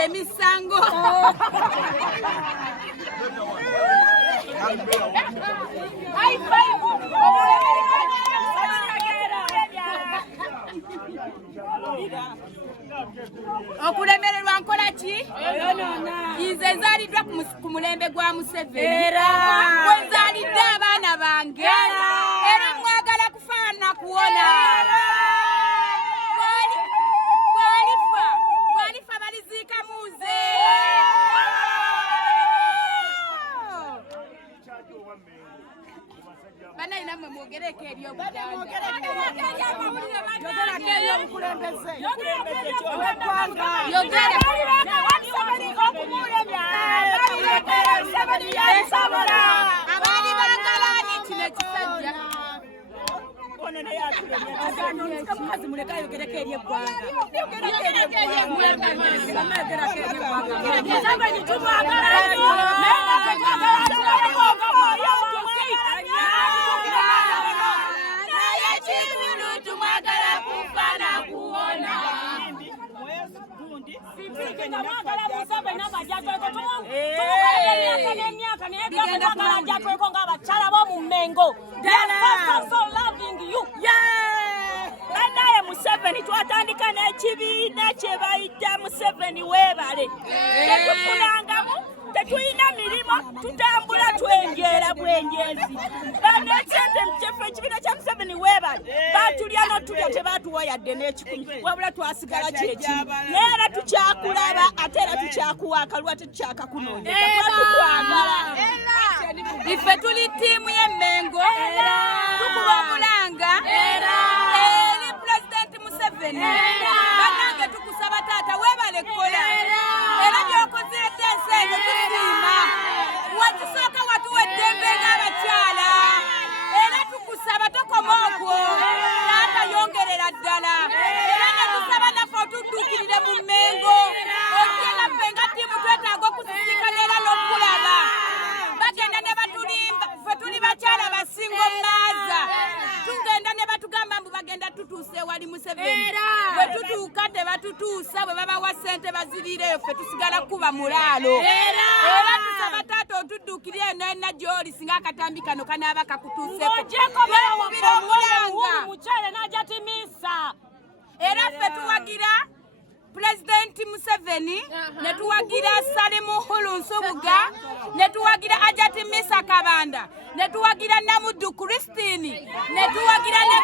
Tukuze emisango. Okulemererwa nkola ki? Nze nzaliddwa ku mulembe gwa Museveni. Nzalidde abaana bange. Era mwagala kufaana kuwona. Gwalifa baliziika muze. Bana inamwe mwogereko eby'obuganda. Abaali baagalaani kino ekisajja. Museveni twatandika n'ekibiina kye bayita Museveni weebale. Tetufunangamu, tetulina mirimu, tutambula twenjeera bwenjeezi. Bano ekisente mukyeffe ekibiina kya Museveni weebale baatulya n'otulya tebaatuwa yadde n'ekikumi wabula twasigala kyekimu. Naye era tukyakulaba ate era tukyakuwa akalwa tetukyakakunoonya. Tetwatukwagala. Iffe tuli ttiimu y'Emmengo. Tukuba omulanga. Bannange tukusaba taata weebale kola. Era by'okozeedde ensi eno tusiima. Wakisooka watuwa eddembe ng'abakyala. Era tukusaba tokoma okwo. Taata yongerera ddala. Era ne tusaba naffe otudduukirire mu Mmengo. Ojje naffe nga ttiimu twetaaga okusisinkana era n'okulaba. Bagenda ne batulimba ffe tuli bakyala basinga omaaza. Tugenda ne batugamba mbu bagenda tutuuse ewali Museveni. Bwe tutuuka tebatutuusa bwe babawa ssente baziriireyo ffe tusigala kuba mulaalo. Era tusaba taata otudduukirire eno gy'oli singa akatambi kano kanaaba kakutuuseko. Era ffe tuwagira Pulezidenti Museveni, ne tuwagira Salimu Hulu Nsubuga, ne tuwagira Ajati Misa Kabanda, ne tuwagira Namuddu Christine, ne tuwagira ne